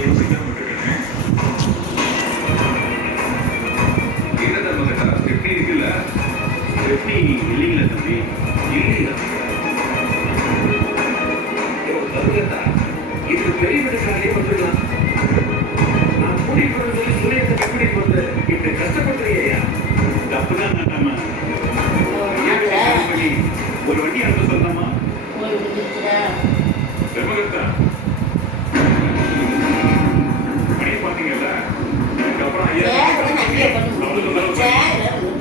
யோசிக்காம விட்டுருக்கேன். என்ன தர்மகட்டா ஸ்டெப்னி இருக்குல்ல? ஸ்டெப்னி இல்லைங்களா தம்பி? இல்லைங்களா தர்மகட்டா இது பெரிய விடக்காரே வந்துடலாம். நான் கூட்டிட்டு போறது சொல்லி சுழியத்தை கூட்டிட்டு வந்து இப்படி கஷ்டப்படுறியா? தப்புதான் நம்ம பண்ணி ஒரு வண்டி அனுப்ப சொல்லலாமா? தர்மகட்டா மணி பாத்தீங்கல்ல, அதுக்கப்புறம்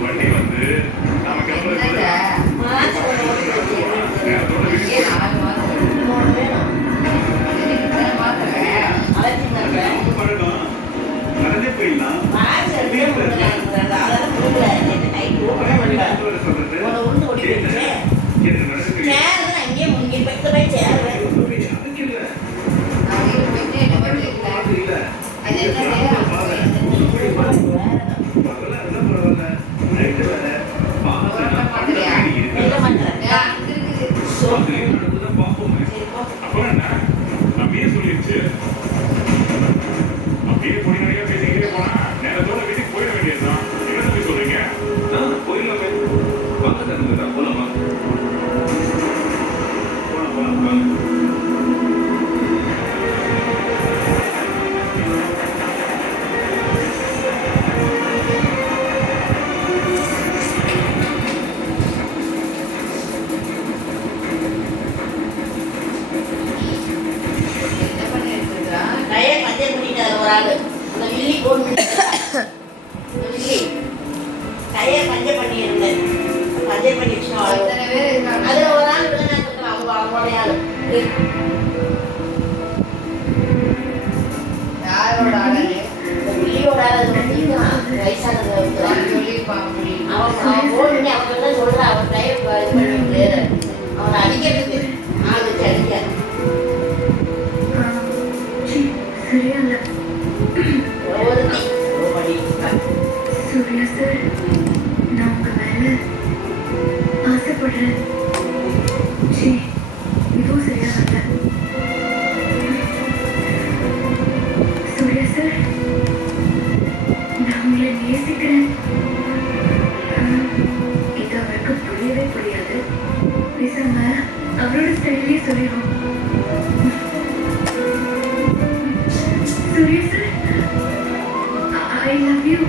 வண்டி வந்து நாம கிளம்புறது பழகம் நடந்தே போயிடலாம். சூர்யா சார், நான் உங்க மேல ஆசைப்படுறேன். இதுவும் சரியா வரல. சூர்யா சார், நான் உங்களை நேசிக்கிறேன். இது அவருக்கு புரியவே புரியாது. பேசாம அவரோட ஸ்டைலே சொல்லிடும். Suriya sir, I love you.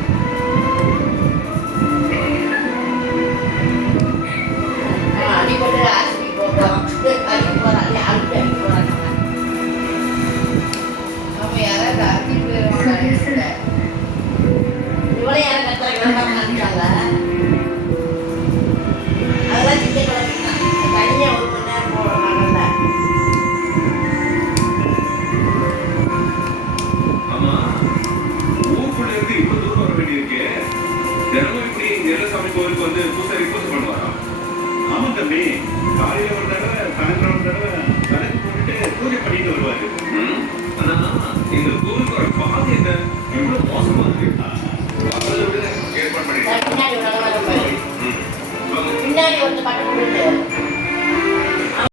காலையில ஒரு தடவை சாயந்தரம் ஒரு தடவை விளக்கு போட்டுட்டு பூஜை பண்ணிட்டு வருவாரு. ஆனா எங்க